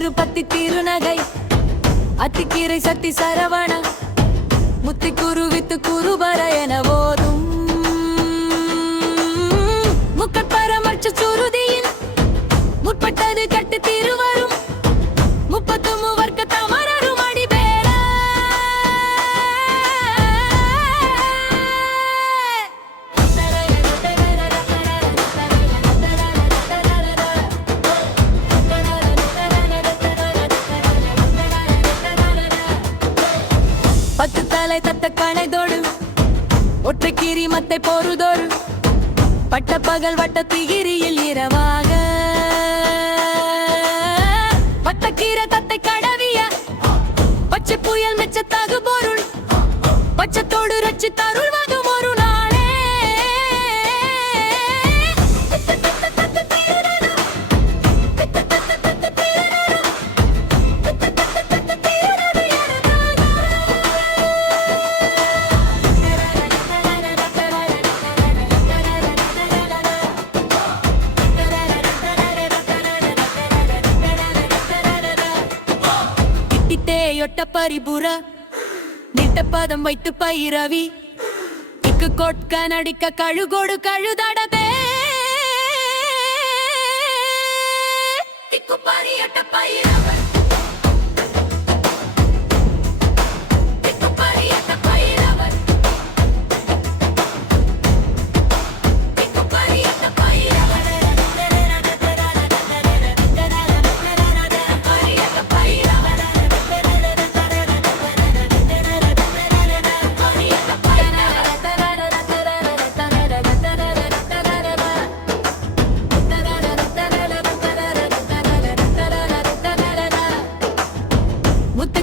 கருப்பத்தி திருநகை அத்திக்கீரை சக்தி சரவண முத்தி குருவித்து குருபர என போதும் முக்கட்பரமற்ற சுருதியின் முற்பட்டது கட்டு திருவரும் 33 வர்க்க தமரரும் அடிபேர பத்து தலை தத்த கணைதோடு ஒற்றைக்கீரி மத்தை போருதோடு பட்ட பகல் வட்ட திகிரியில் இரவாக பட்டக்கீரை தத்தை கடவிய பச்சை புயல் மெச்ச தகு பொருள் பச்சத்தோடு ரச்சி தருள்வதும் ஒரு நாளே ஒட்ட பரிபுர நிட்ட பதம் வைத்து பயிரவி இக்கு கொட்க நடிக்க கழுகோடு கழுதடதே இக்கு பரியட்ட பயிரவர்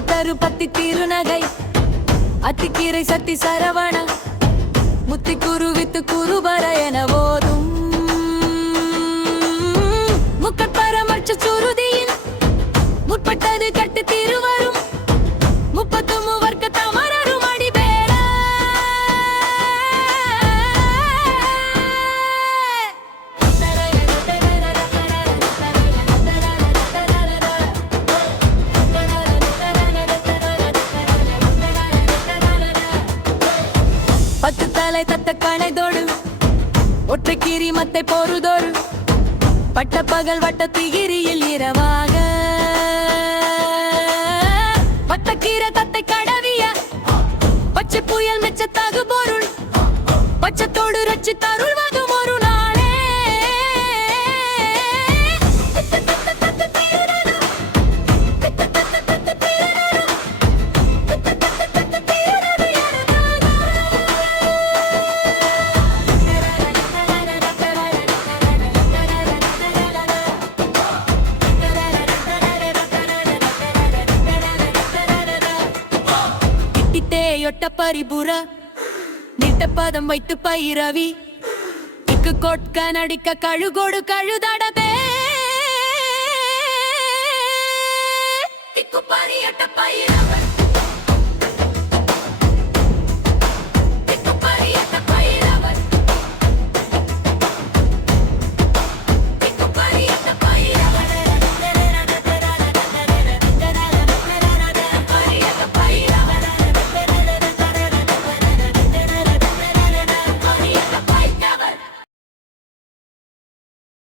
கருப்பத்தி திருநகை அத்திக்கீரை சக்தி சரவண முத்தி குருவித்து குருபர என போதும் முக்கட்பரமற்ற சுருதியின் முற்பட்டது கட்டு திருவரும் 33 வர்க்க தமரரும் அடிபேர பத்து தலை தத்த கணைதோடு ஒற்றைக்கீரி மத்தை போருதோடு பட்ட பகல் வட்ட திகிரியில் இரவாக பட்டக்கீரை தத்தை கடவிய பச்சை புயல் மெச்ச தகு பொருள் பச்சத்தோடு ரச்சி தருள்வதும் ஒரு நாளே ஒட்ட பரிபுர நிட்ட பதம் வைத்து பயிரவி இக்கு கொட்க நடிக்க கழுகோடு கழுதடதே இக்கு பரியட்ட பயிரவர்